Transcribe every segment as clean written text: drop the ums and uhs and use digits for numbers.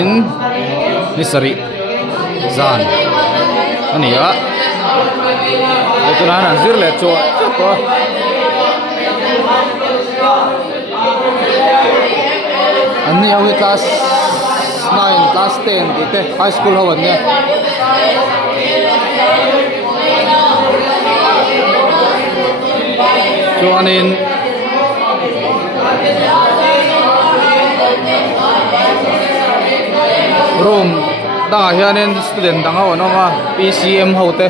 in nisari zan ani a itu na nan zir le cho to ani awi class 9 class 10 ite high school hawan ne chuanin room dang hianin student dang ho noma PCM ho te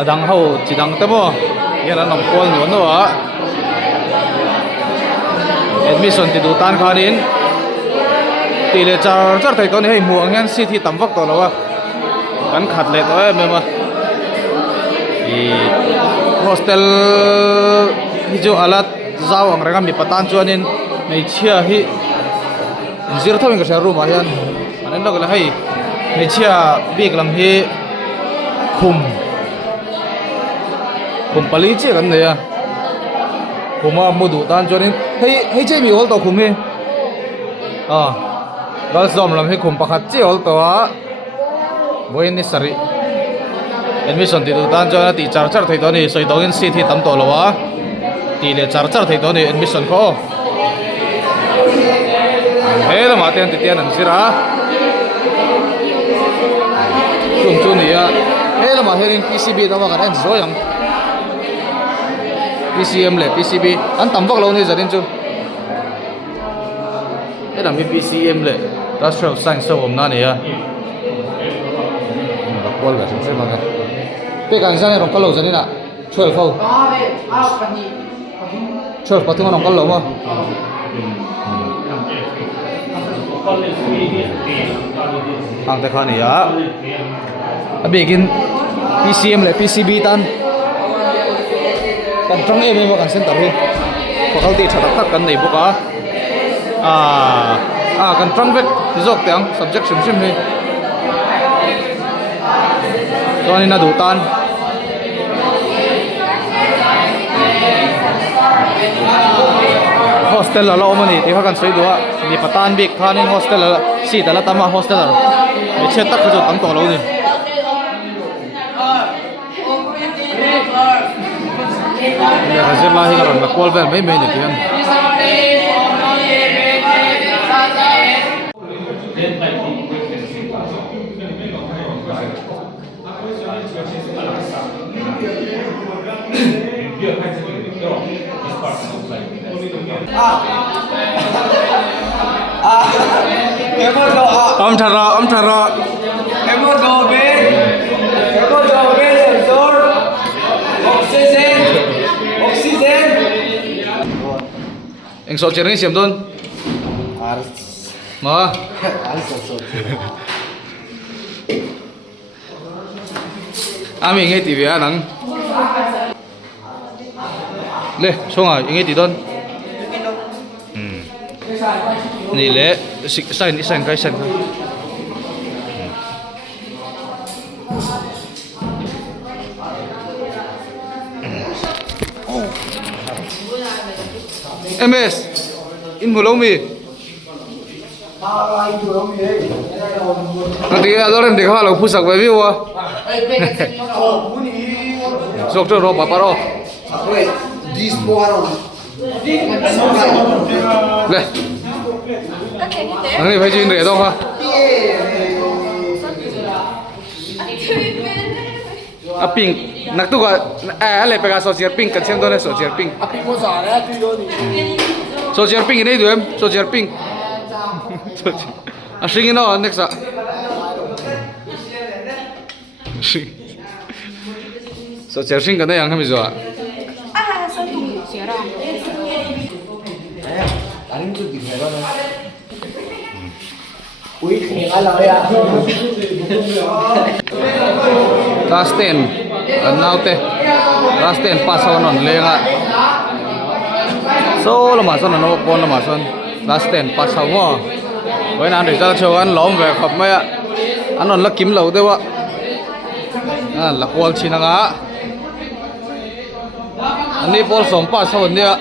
adang ho chidang te mo yala nam pol no no a admission ti du tan khanin ti le char thai ton hei muang hian si thi tam vak to lawa kan khat le to me ma i hostel hi jo alat zaw ang rangam mi patan chuanin mei chia hi zir thawin ka sa room a hian anen log la hei mei chia bik lam hi khum pali che kan ne ya khuma modu tan chuanin hei che mi hol to khum hi gal zom lam hi khum pakhat che hol to a boin ni sari admission ti du tan chuan ti char thei to ni soi dongin si thi tam to lawa ti le char thei to ni admission ko he la ma ten ti tian an sira chung ni ya he la ma herin PCB da ma kan en zo yang PCM le PCB an tam vak lo ni zarin chu he la mi PCM le industrial science so om na ni ya la kwal ga sem ma ga pe kan san rong kalo zanin a 12 ho 12 patung rong kalo ma ang te khani ya abegin PCM le PCB tan kan trong em ma kan center hi faculty thatak tak kan nei boka kan trong vek jok tang subject sim hi to ani na du tan hostel la lo mani ti kan sei duwa mi patan bik thanin hostel la si ta la tama hostel la me che tak jo tam to lo ni ya hasil lahi kan la kwal vel mai mai ni tian om thara Emot go be absorb oxygen eng so cherni siam don ma ami ngai ti bia nang le songa ngai ti don ni le sign kai sign MS in mulomi nanti adoren de halo pusak ba biwa sok to ro papa ro this boaro le nang ni phai chin re dong ha a pink nak tu ga le pega social pink kan sem do ne social pink api mo sa ra tu yo ni social pink ini duem social pink asing ino next a social pink kan yang kami zo anin tu di mera na ui ni ala ya class 10 now te class 10 pass on lenga so lama son no pon lama son class 10 pass ho mo với nan result cho an lom ve khop mai an on la kim lo de wa la kwal china nga ani pol som pass ho nia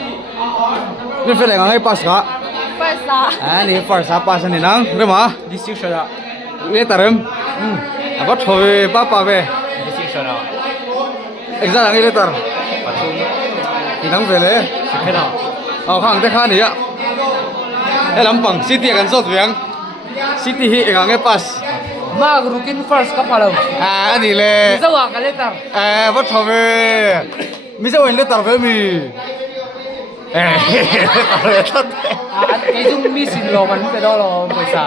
ni fe lenga ngai pass ga Ni farsa pasan ni nang, rema. District Shara. Le tarim. Apa thobe papa be. District Shara. Exact ang le tar. Patung. Inang vele. Sikena. Au khang te khan ni ya. Lampang city kan sot viang. City hi engang e pas. Mag rukin first ka palo. Ani le. Zawa ka letter. Apa thobe. Mi sa wen le tar ve mi. At kay dung misin lo man te do lo paisa.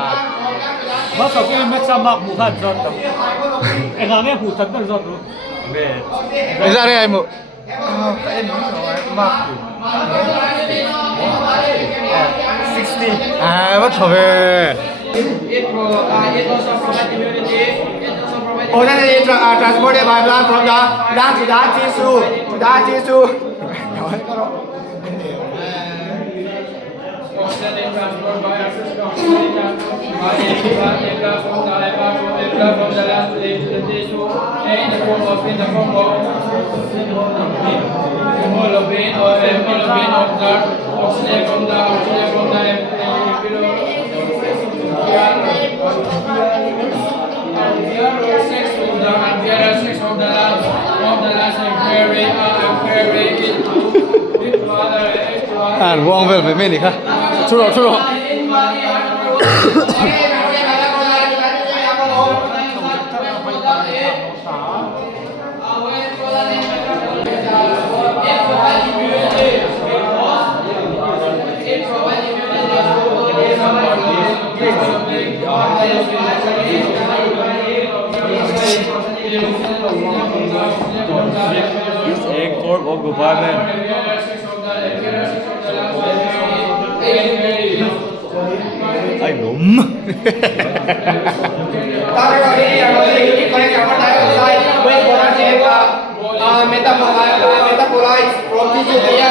Mà sau khi mất sa mạc mù khăn giọt tập em ngang nghe hụt thật nó giọt luôn về Exact đây em. Ka em lo mag. 60. Apa thobe. Oh, that is transported by blood from the lung to the tissue. To the tissue. Wrong về với mình đi ha. Chú rồi. egg form of government ai đúng Metabolites from tissue via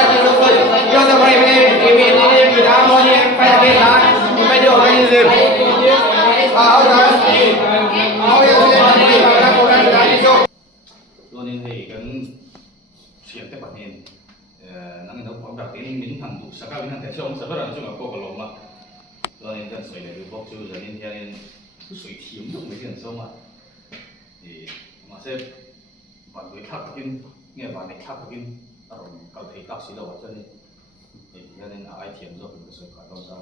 use of immediate with ammonia and fibrate in the organism. How does metabolites? Cho nên thì cái chuyện các bạn nên năng nấu có đặc tính những thằng đủ sắc cao những thằng thể trong sẽ rất là chung là cô cả lồng mà cho nên cần sấy để được bóc chưa giờ nên theo nên cứ sấy thiếu lúc mấy tiền sâu mà thì mà sẽ bạn với khác cái nghe bạn này khác cái ta rồi cầu thấy các sĩ đâu cho nên thì theo nên ai thiểm rồi mình sấy cả đâu sao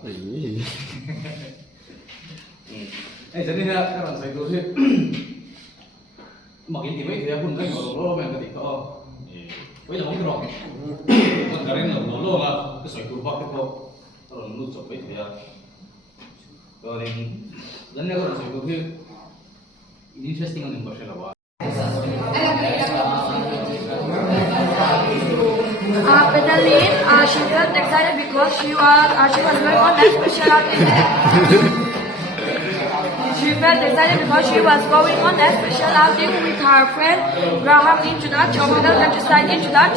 ấy giờ nên là các bạn sấy tôi thì mặc cái gì mấy thì cũng rất là lâu mà cái gì có bây giờ không được còn cái này nó lâu mà cái sợi cừu hoặc cái cô rồi nút chụp mấy thì rồi dẫn ra cái sợi cừu thì interesting hơn một cái là what Pedaline, she felt excited because she was going on that special outing. She felt excited because she was going on that special outing with her friend Graham into that tropical countryside, which she loved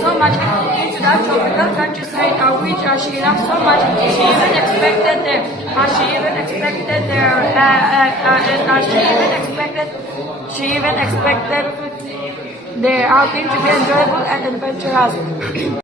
so much, into that tropical countryside, which she loved so much. She even expected them. She even expected their outing to be enjoyable and adventurous.